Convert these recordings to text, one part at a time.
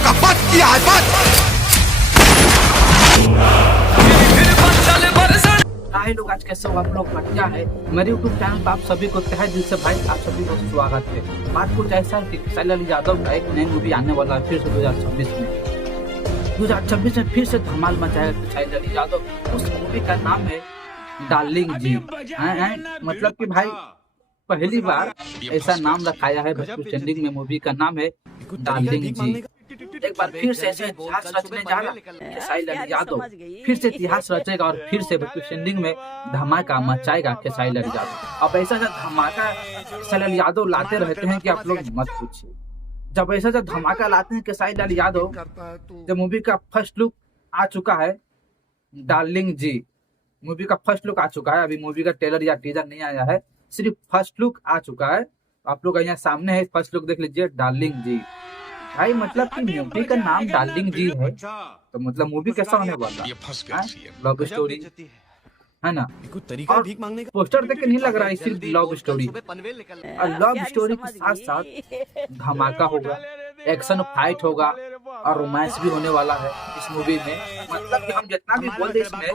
का बच किया है बच। हाय लोग, आज कैसे हो आप लोग? क्या है मेरे यूट्यूब चैनल पर आप सभी को तहे दिल से भाई आप सभी को स्वागत है। बात कुछ ऐसा है कि खेसारी लाल यादव का एक नई मूवी आने वाला है फिर से 2026 में फिर से धमाल मचाएगा खेसारी लाल यादव। उस मूवी का नाम है डार्लिंग जी। मतलब कि भाई पहली बार ऐसा नाम रखाया है भोजपुरी ट्रेंडिंग में। मूवी का नाम है डार्लिंग जी। एक बार फिर से ऐसा इतिहास रचने जा रहा है खेसारी लाल यादव। फिर से इतिहास रचेगा और फिर से भोजपुरी ट्रेंडिंग में धमाका मचाएगा खेसारी लाल यादव। अब ऐसा जब धमाका खेसारी लाल यादव लाते रहते हैं कि आप लोग मत पूछिए। जब ऐसा जब धमाका लाते हैं खेसारी लाल यादव, जब मूवी का फर्स्ट लुक आ चुका है डार्लिंग जी, मूवी का फर्स्ट लुक आ चुका है। अभी मूवी का ट्रेलर या टीजर नहीं आया है, सिर्फ फर्स्ट लुक आ चुका है। आप लोग यहाँ सामने है, फर्स्ट लुक देख लीजिए डार्लिंग जी। भाई मतलब कि मूवी का नाम डार्लिंग जी है तो मतलब मूवी कैसा होने वाला है? लव स्टोरी है ना। और पोस्टर देख के नहीं लग रहा है सिर्फ लव स्टोरी, और लव स्टोरी के साथ साथ धमाका होगा, एक्शन फाइट होगा और रोमांस भी होने वाला है इस मूवी में। मतलब कि हम जितना भी बोल दे इसमें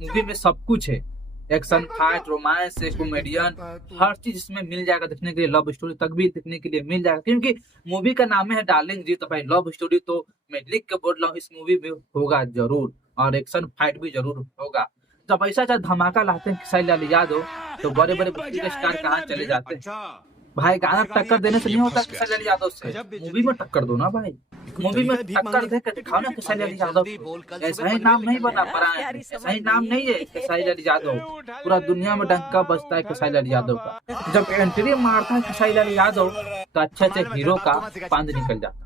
मूवी में सब कुछ है, एक्शन फाइट रोमांस कॉमेडियन हर चीज इसमें मिल जाएगा देखने के लिए। लव स्टोरी तक भी देखने के लिए मिल जाएगा क्योंकि मूवी का नाम है डार्लिंग जी। तो भाई लव स्टोरी तो मैं लिख के बोल रहा हूँ इस मूवी में होगा जरूर, और एक्शन फाइट भी जरूर होगा। जब ऐसा धमाका लाते हैं खेसारी लाल यादव तो बड़े बड़े के स्टार कहाँ चले जाते हैं। भाई गाना टक्कर देने से नहीं होता खेसारी लाल यादव से, मूवी में टक्कर दो ना भाई। मूवी में टक्कर दे के दिखाओ ना खेसारी लाल यादव। ऐसा ही नाम नहीं बना पड़ा है, ऐसा ही नाम नहीं है खेसारी लाल यादव। पूरा दुनिया में डंका बजता है खेसारी लाल यादव का। जब एंट्री मारता है खेसारी लाल यादव तो अच्छे अच्छे हीरो का पानी निकल जाता है।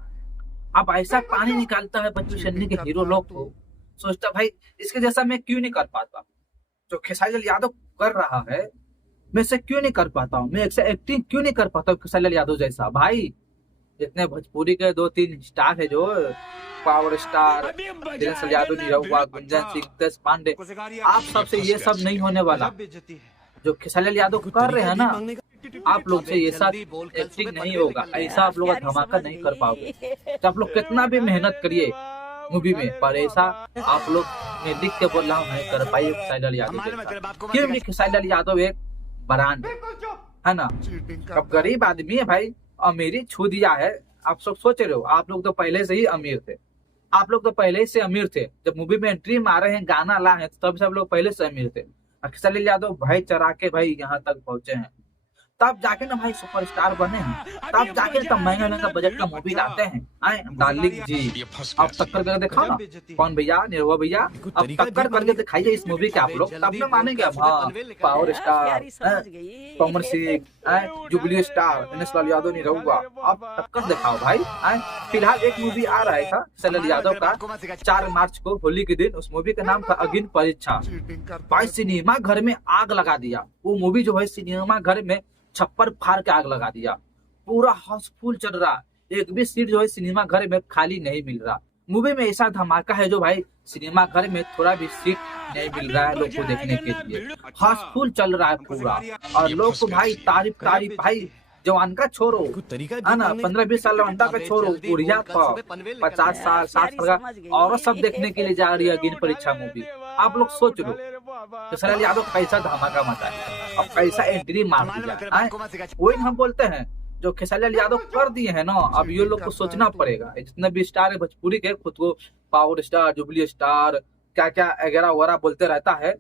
अब ऐसा पानी निकालता है बच्चू सन्नी के हीरो लोग को, सोचता भाई इसके जैसा मैं क्यों नहीं कर पाता। जो खेसारी लाल यादव कर रहा है मैं से क्यों नहीं कर पाता हूँ, मैं ऐसे एक्टिंग क्यों नहीं कर पाता हूँ खेसारी लाल यादव जैसा। भाई जितने भोजपुरी के 2-3 स्टार है जो पावर स्टार, दिनेश यादव, निरहुआ, गुंजन सिंह, तेज पांडे, आप सबसे ये सब नहीं होने वाला। जो खेसारी लाल यादव कर रहे हैं ना, आप लोग से ये सब एक्टिंग नहीं होगा, ऐसा आप लोग धमाका नहीं कर पाओगे। तो आप लोग कितना भी मेहनत करिए मूवी में, पर ऐसा आप लोग मैं लिख के बोल रहा हूँ नहीं कर पाइए खेसारी लाल यादव। क्योंकि खेसारी लाल यादव एक ब्रांड है ना। अब गरीब आदमी है भाई, अमीरी छू दिया है। आप सब सोच रहे हो आप लोग तो पहले से ही अमीर थे, आप लोग तो पहले से अमीर थे। जब मूवी में एंट्री मारे हैं गाना ला है तब सब लोग पहले से अमीर थे। खेसारी लाल यादव भाई चढ़ा के भाई यहाँ तक पहुंचे हैं, तब जाके ना भाई सुपरस्टार बने हैं, तब जाके तब महंगा महंगा बजट का मूवी लाते हैं। आए डार्लिंग जी अब टक्कर करके दिखाओ ना, कौन भैया, निरहुआ भैया, अब टक्कर करके दिखाइए इस मूवी के आप लोग, तब ना मानेंगे। अब हाँ पावर स्टार कॉमर सिंह, जुबली स्टार, दिनेश लाल यादव, निरहुआ, अब टक्कर दिखाओ भाई। फिलहाल एक मूवी आ रहा था खेसारी लाल यादव का 4 मार्च को होली के दिन, उस मूवी का नाम था अग्नि परीक्षा। भाई सिनेमा घर में आग लगा दिया वो मूवी, जो है सिनेमा घर में छप्पर फाड़ के आग लगा दिया। पूरा हाउसफुल चल रहा, एक भी सीट जो है सिनेमा घर में खाली नहीं मिल रहा। मूवी में ऐसा धमाका है जो भाई सिनेमा घर में थोड़ा भी सीट नहीं मिल रहा है लोग को देखने के लिए। हाउसफुल चल रहा है पूरा, और लोग को भाई तारीफ भाई। जवान का छोरो है ना, 15-20 साल लौंडा का छोरो, बुढ़िया का 50 साल 60 साल का औरत सब देखने के लिए जा रही है अग्नि परीक्षा मूवी। आप लोग सोच लो खेसारी लाल यादव कैसा धमाका मचाया, अब कैसा एंट्री मार दिया। वही हम बोलते हैं जो खेसारी लाल यादव कर दिए हैं ना, अब ये लोग को सोचना पड़ेगा। जितने भी स्टार है भोजपुरी के, खुद को पावर स्टार, जुबली स्टार, क्या क्या वगैरह वगैरह बोलते रहता है,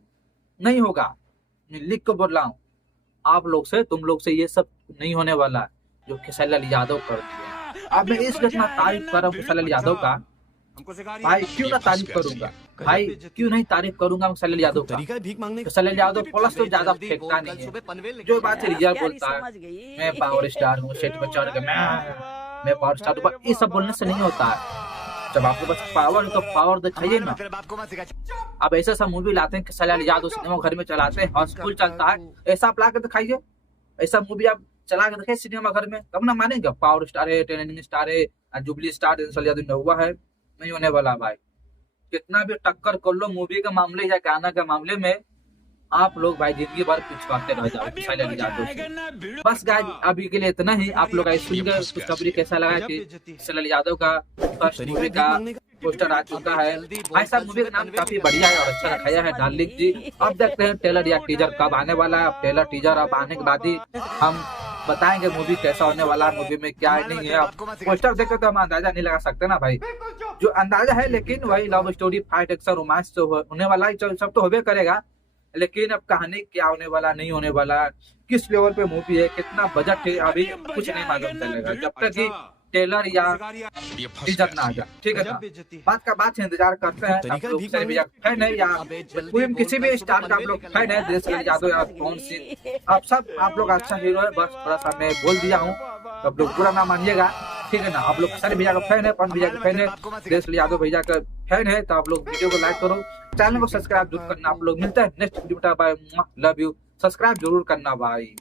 नहीं होगा। मैं लिख के बोल रहा हूँ आप लोग से, तुम लोग से ये सब नहीं होने वाला है जो खेसारी लाल यादव कर दिया। अब मैं इसलिए इतना तारीफ कर रहा हूँ खेसारी लाल यादव का। भाई क्यों ना तारीफ करूंगा, भाई क्यों नहीं तारीफ करूंगा खेसारी लाल यादव का। खेसारी लाल यादव प्लस तो ज्यादा फेंकता नहीं है, जो बात है रियल बोलता है। मैं पावर स्टार हूँ, सेट पर चढ़ के मैं पावर स्टार हूँ, ये सब बोलने से नहीं होता है। जब आपके पास पावर है तो पावर दिखाइए ना। अब ऐसा सा मूवी लाते हैं खेसारी लाल यादव, सिनेमा घर में चलाते हैं, हाउसफुल चलता है, ऐसा आप ला के दिखाइए। ऐसा मूवी आप चला के दिखाइए सिनेमा घर में, तब ना मानेंगे। पावर स्टार है, ट्रेंडिंग स्टार है, जुबली स्टार, दिनेश लाल यादव, निरहुआ है, नहीं होने वाला भाई। कितना भी टक्कर कर लो मूवी के मामले या गाना के मामले में, आप लोग भाई जिंदगी भर पिछवाते रह जाओ शैलेंद्र यादव से। बस गाइस अभी के लिए इतना ही। आप लोग सुनकर खुशखबरी कैसा लगा कि शैलेंद्र यादव का फर्स्ट मूवी का पोस्टर आ चुका है। भाई साहब मूवी का नाम काफी बढ़िया है और अच्छा रखाया है डार्लिंग जी। अब देखते हैं ट्रेलर या टीजर कब आने वाला है। अब ट्रेलर टीजर अब आने के बाद ही हम बताएंगे मूवी कैसा होने वाला है, मूवी में क्या नहीं है। अब पोस्टर देखकर तो हम अंदाजा नहीं लगा सकते ना भाई, जो अंदाजा है। लेकिन वही love story, fight, action, romance तो होने वाला है, सब तो होबे करेगा। लेकिन अब कहानी क्या होने वाला, नहीं होने वाला, किस लेवल पे मूवी है, कितना बजट है, अभी कुछ नहीं मालूम चलेगा जब तक कि ट्रेलर या टीजर ना आ जाए। ठीक है ना, बात से इंतजार करते हैं। आप लोग से भैया फैन है या कोई किसी भी स्टार का आप लोग फैन है, देश के यादव या कौन सी, आप सब आप लोग अच्छा हीरो है। बस थोड़ा सा मैं बोल दिया हूँ, आप लोग पूरा ना मानिएगा। ठीक है ना, आप लोग सारे भैया का फैन है, पवन भैया का फैन है, देश यादव भैया का फैन है, तो आप लोग वीडियो को लाइक करो, चैनल को सब्सक्राइब जरूर करना। आप लोग मिलते हैं नेक्स्ट वीडियो में। बाय, लव यू, सब्सक्राइब जरूर करना भाई।